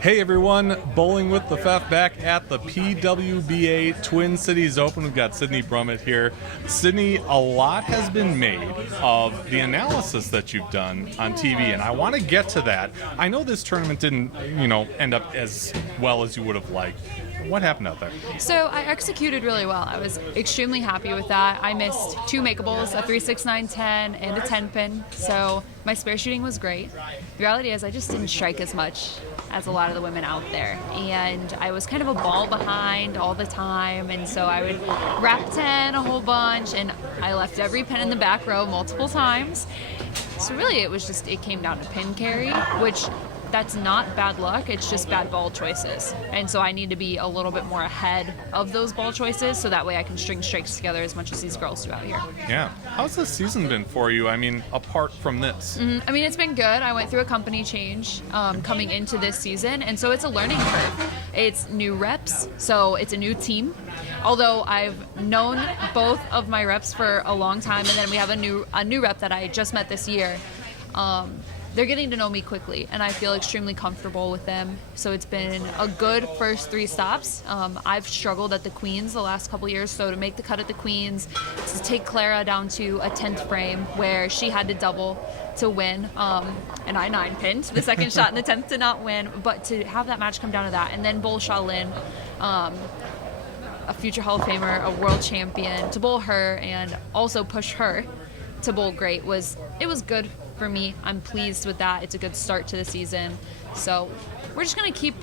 Hey everyone, Bowling with the Fef back at the PWBA Twin Cities Open. We've got Sydney Brummett here. Sydney, a lot has been made of the analysis that you've done on TV, and I want to get to that. I know this tournament didn't, end up as well as you would have liked. What happened out there? So I executed really well. I was extremely happy with that. I missed 2 makeables, a 3, 6, 9, 10, and a 10 pin. So my spare shooting was great. The reality is I just didn't strike as much as a lot of the women out there. And I was kind of a ball behind all the time. And so I would wrap 10 a whole bunch, and I left every pin in the back row multiple times. So really it came down to pin carry, which that's not bad luck, it's just bad ball choices. And so I need to be a little bit more ahead of those ball choices so that way I can string strikes together as much as these girls do out here. Yeah. How's this season been for you? I mean, apart from this? It's been good. I went through a company change coming into this season, and so it's a learning curve. It's new reps, so it's a new team. Although I've known both of my reps for a long time, and then we have a new rep that I just met this year. They're getting to know me quickly, and I feel extremely comfortable with them. So it's been a good first 3 stops. I've struggled at the Queens the last couple years, so to make the cut at the Queens, to take Clara down to a 10th frame where she had to double to win, and I 9-pinned the second shot in the 10th to not win, but to have that match come down to that, and then bowl Shaolin, a future Hall of Famer, a world champion, to bowl her and also push her to bowl great was good for me. I'm pleased with that. It's a good start to the season. So we're just going to keep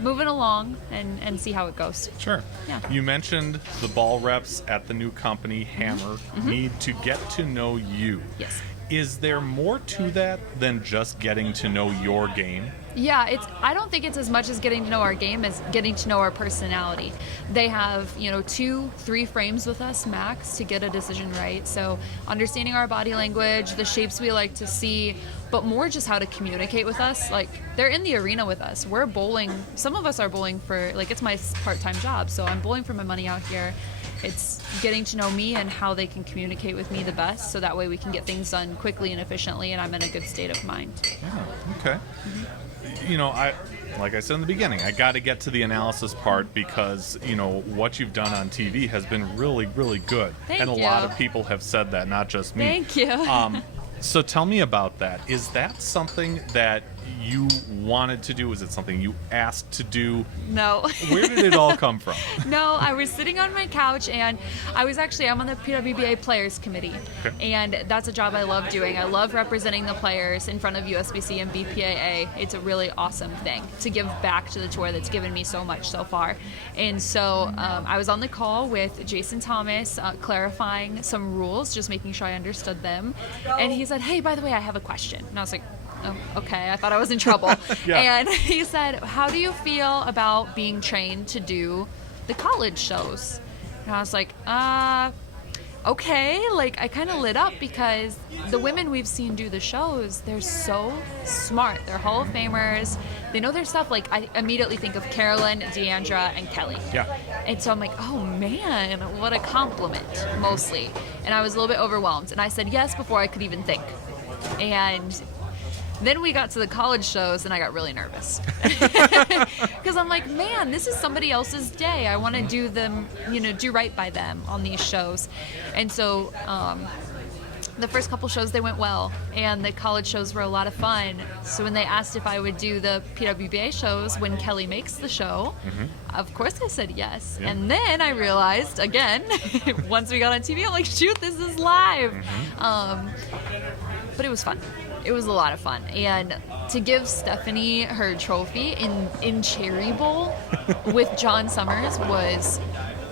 moving along and see how it goes. Sure. Yeah. You mentioned the ball reps at the new company, Hammer, need to get to know you. Yes. Is there more to that than just getting to know your game? Yeah, I don't think it's as much as getting to know our game as getting to know our personality. They have, 2-3 frames with us max to get a decision right. So understanding our body language, the shapes we like to see, but more just how to communicate with us. Like, they're in the arena with us. We're bowling. Some of us are bowling for, it's my part-time job. So I'm bowling for my money out here. It's getting to know me and how they can communicate with me the best, so that way we can get things done quickly and efficiently, and I'm in a good state of mind. Yeah, okay. Like I said in the beginning, I got to get to the analysis part because, what you've done on TV has been really, really good. Thank and a you. lot of people have said that, not just me. Thank you. So tell me about that. Is that something that you wanted to do? Is it something you asked to do? No. Where did it all come from? No, I was sitting on my couch, and I'm on the PWBA Players Committee. Okay. And that's a job I love doing. I love representing the players in front of USBC and BPAA. It's a really awesome thing to give back to the tour that's given me so much so far. And so I was on the call with Jason Thomas, clarifying some rules, just making sure I understood them. And he said, "Hey, by the way, I have a question." And I was like, "Oh, okay." I thought I was in trouble. Yeah. And he said, "How do you feel about being trained to do the college shows?" And I was like, okay. I kind of lit up because the women we've seen do the shows, they're so smart. They're Hall of Famers. They know their stuff. I immediately think of Carolyn, Deandra, and Kelly. Yeah. And so I'm like, oh man, what a compliment, mostly. And I was a little bit overwhelmed. And I said yes before I could even think. And then we got to the college shows, and I got really nervous. Because I'm like, man, this is somebody else's day. I want to do them, do right by them on these shows. And so the first couple shows, they went well, and the college shows were a lot of fun. So when they asked if I would do the PWBA shows when Kelly makes the show, of course I said yes. Yeah. And then I realized, again, once we got on TV, I'm like, shoot, this is live. But it was fun. It was a lot of fun. And to give Stephanie her trophy in Cherry Bowl with John Summers was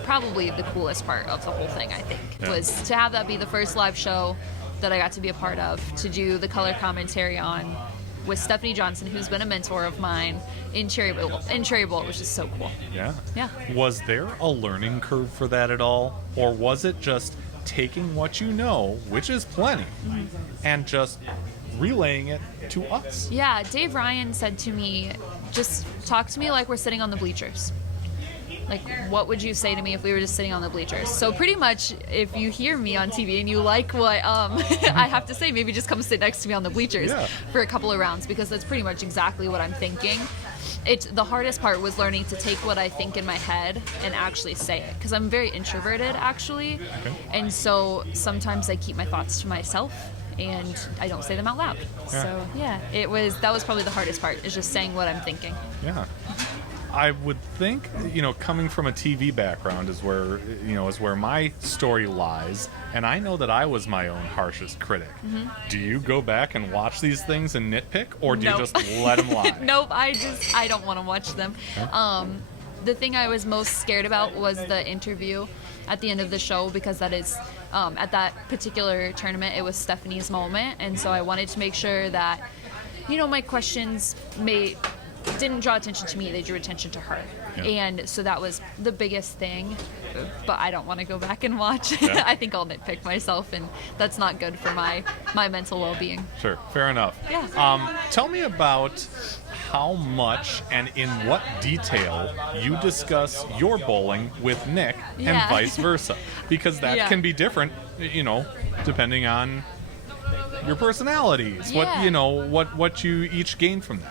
probably the coolest part of the whole thing, I think. Yeah. Was to have that be the first live show that I got to be a part of, to do the color commentary on with Stephanie Johnson, who's been a mentor of mine, in Cherry Bowl. In Cherry Bowl, it was just so cool. Yeah. Yeah. Was there a learning curve for that at all? Or was it just taking what you know, which is plenty, and just relaying it to us? Yeah, Dave Ryan said to me, just talk to me like we're sitting on the bleachers. Like, what would you say to me if we were just sitting on the bleachers? So pretty much, if you hear me on TV and you like what I have to say, maybe just come sit next to me on the bleachers for a couple of rounds, because that's pretty much exactly what I'm thinking. the hardest part was learning to take what I think in my head and actually say it, because I'm very introverted actually, and so sometimes I keep my thoughts to myself and I don't say them out loud. So yeah, that was probably the hardest part, is just saying what I'm thinking. Yeah. I would think, coming from a TV background is where my story lies, and I know that I was my own harshest critic. Do you go back and watch these things and nitpick, or do you just let them lie? Nope, I don't want to watch them. The thing I was most scared about was the interview at the end of the show, because that is, at that particular tournament, it was Stephanie's moment, and so I wanted to make sure that, my questions didn't draw attention to me, they drew attention to her. And so that was the biggest thing, but I don't want to go back and watch. I think I'll nitpick myself, and that's not good for my mental well-being. Sure, fair enough. Tell me about how much and in what detail you discuss your bowling with Nick and vice versa, because that can be different, depending on your personalities, what you each gain from that.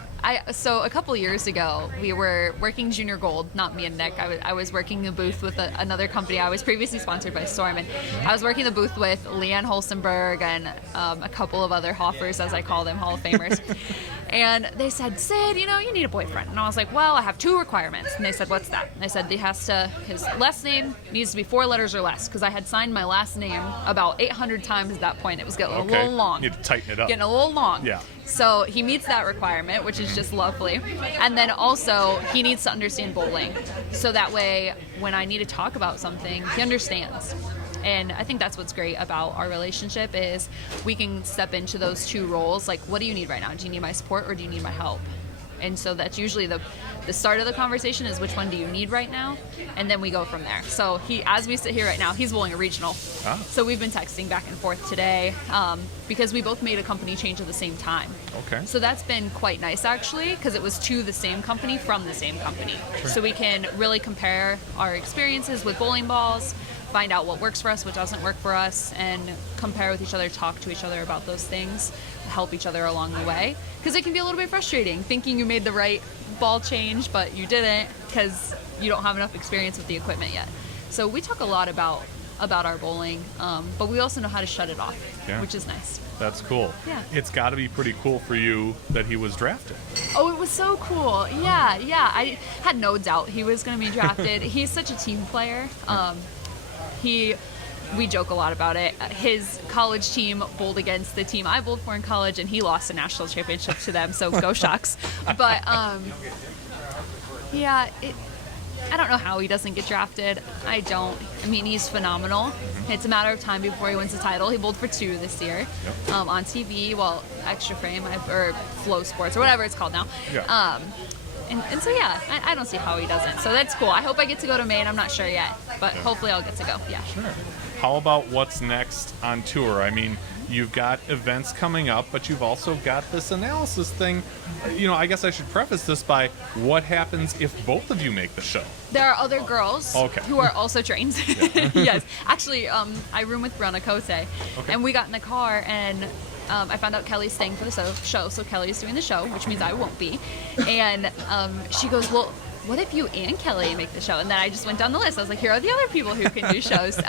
So a couple years ago, we were working Junior Gold, not me and Nick. I was working the booth with another company. I was previously sponsored by Storm, and I was working the booth with Leanne Holstenberg and a couple of other Hoffers, as I call them, Hall of Famers. And they said, Sid, you need a boyfriend. And I was like, well, I have 2 requirements. And they said, what's that? And I said, his last name needs to be 4 letters or less, because I had signed my last name about 800 times at that point. It was getting a little long. You need to tighten it up. Getting a little long. Yeah. So he meets that requirement, which is just lovely. And then also, he needs to understand bowling. So that way, when I need to talk about something, he understands. And I think that's what's great about our relationship, is we can step into those 2 roles. Like, what do you need right now? Do you need my support, or do you need my help? And so that's usually the start of the conversation, is which one do you need right now? And then we go from there. So as we sit here right now, he's bowling a regional. So we've been texting back and forth today, because we both made a company change at the same time. So that's been quite nice, actually, because it was to the same company from the same company. So we can really compare our experiences with bowling balls, find out what works for us, what doesn't work for us, and compare with each other, talk to each other about those things, help each other along the way. Because it can be a little bit frustrating, thinking you made the right ball change, but you didn't, because you don't have enough experience with the equipment yet. So we talk a lot about our bowling, but we also know how to shut it off, which is nice. That's cool. Yeah. It's got to be pretty cool for you that he was drafted. Oh, it was so cool. Yeah. I had no doubt he was going to be drafted. He's such a team player. We joke a lot about it. His college team bowled against the team I bowled for in college, and he lost a national championship to them, so go Shucks. But, I don't know how he doesn't get drafted. I mean, he's phenomenal. It's a matter of time before he wins the title. He bowled for 2 this year on TV, Extra Frame, or Flow Sports, or whatever it's called now. And so, I don't see how he doesn't. So that's cool. I hope I get to go to Maine. I'm not sure yet, but hopefully I'll get to go. Yeah. Sure. How about what's next on tour? I mean, you've got events coming up, but you've also got this analysis thing. I guess I should preface this by, what happens if both of you make the show? There are other girls who are also trained. Yes. Actually, I room with Brianna Cote, and we got in the car, and I found out Kelly's staying for the show, so Kelly's doing the show, which means I won't be. And she goes, well, what if you and Kelly make the show? And then I just went down the list. I was like, here are the other people who can do shows.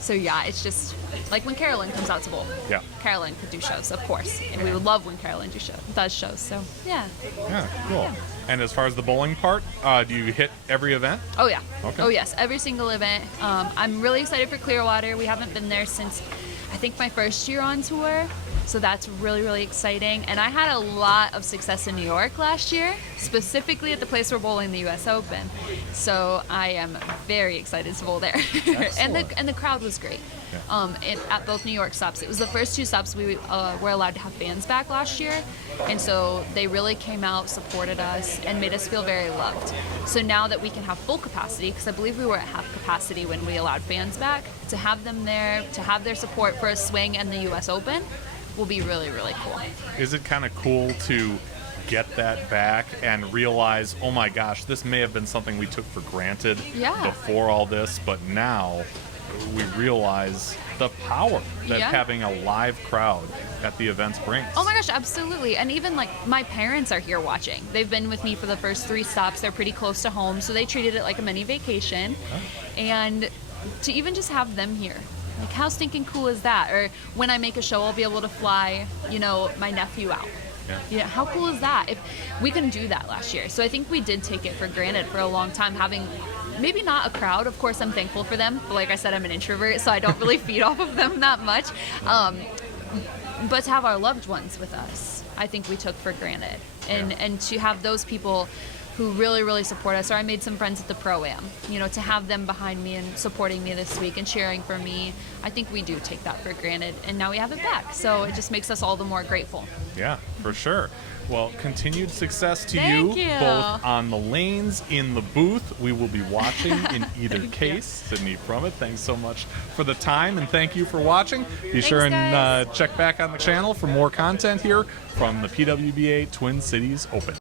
So it's just like when Carolyn comes out to bowl. Yeah. Carolyn could do shows, of course, and we would love when Carolyn does shows. So yeah. Yeah, cool. Yeah. And as far as the bowling part, do you hit every event? Oh yeah. Okay. Oh yes, every single event. I'm really excited for Clearwater. We haven't been there since I think my first year on tour. So that's really, really exciting. And I had a lot of success in New York last year, specifically at the place we're bowling the US Open. So I am very excited to bowl there. and the crowd was great. Yeah. At both New York stops. It was the first 2 stops we were allowed to have fans back last year. And so they really came out, supported us, and made us feel very loved. So now that we can have full capacity, because I believe we were at half capacity when we allowed fans back, to have them there, to have their support for a swing and the US Open, will be really, really cool. Is it kind of cool to get that back and realize, oh my gosh, this may have been something we took for granted before all this, but now we realize the power that having a live crowd at the events brings. Oh my gosh, absolutely. And even like my parents are here watching. They've been with me for the first 3 stops. They're pretty close to home, so they treated it like a mini vacation. And to even just have them here, like how stinking cool is that? Or when I make a show, I'll be able to fly, my nephew out. Yeah, how cool is that? If we couldn't do that last year. So I think we did take it for granted for a long time, having maybe not a crowd. Of course, I'm thankful for them. But like I said, I'm an introvert, so I don't really feed off of them that much. But to have our loved ones with us, I think we took for granted. And to have those people who really, really support us, or I made some friends at the Pro-Am, to have them behind me and supporting me this week and cheering for me, I think we do take that for granted. And now we have it back. So it just makes us all the more grateful. Yeah, for sure. Well, continued success to Thank you. both on the lanes, in the booth. We will be watching in either case. Sydney Brummett, thanks so much for the time, and thank you for watching. Be sure and check back on the channel for more content here from the PWBA Twin Cities Open.